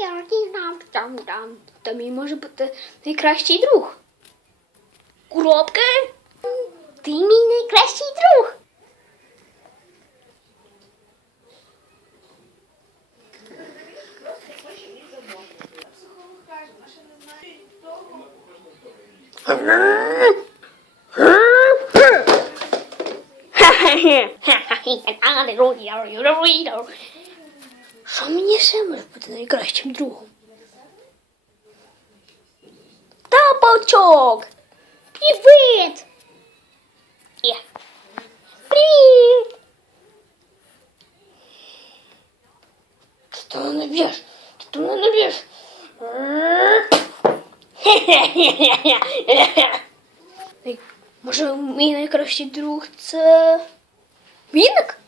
Я не знав, там, там. То мій може бути найкращий друг. Коробки? Ти мій найкращий друг. Що мені ще може бути найкращим другом? Тапочок! Привіт! Є. Привіт! Ти то не б'єш? Ти то не б'єш? Може, мій найкращий друг це Віник?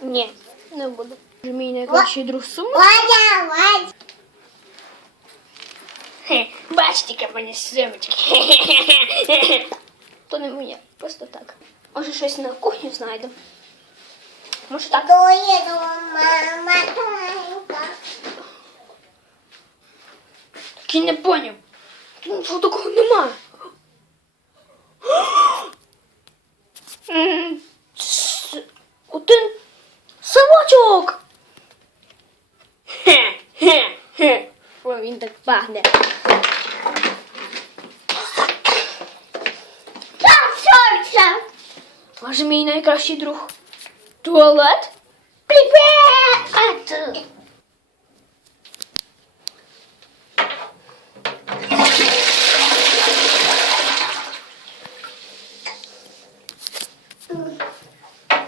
Ні, не буду. Мій найкращий друг сума. Ваня, Ваня. Бачите, мені сумочки. То не моє, просто так. Може щось на кухню знайдемо. Може так. Доє до мама танка. Так і не поняв. Тут нічого такого немає. Хе-хе-хе. О, він так пахне. Що? Може мій найкращий друг. Туалет? Привіт! А?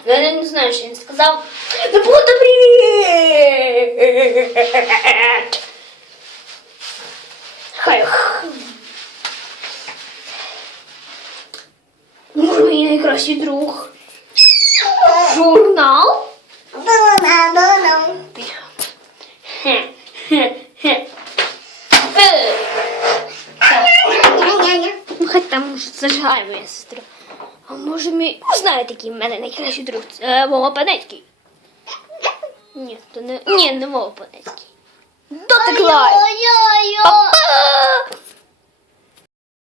Я не знаю, що він сказав. Не буде привіт! Хай. Мій найкращий друг. Журнал? Е. Ну, хай там зажигає моя сестра. А може мій. Ви знаєте, який в мене найкращий друг? Це Вова Панецький. Ні, то не. Ні, не Вова Панецький. Дотик лайф. Ой-ой-ой.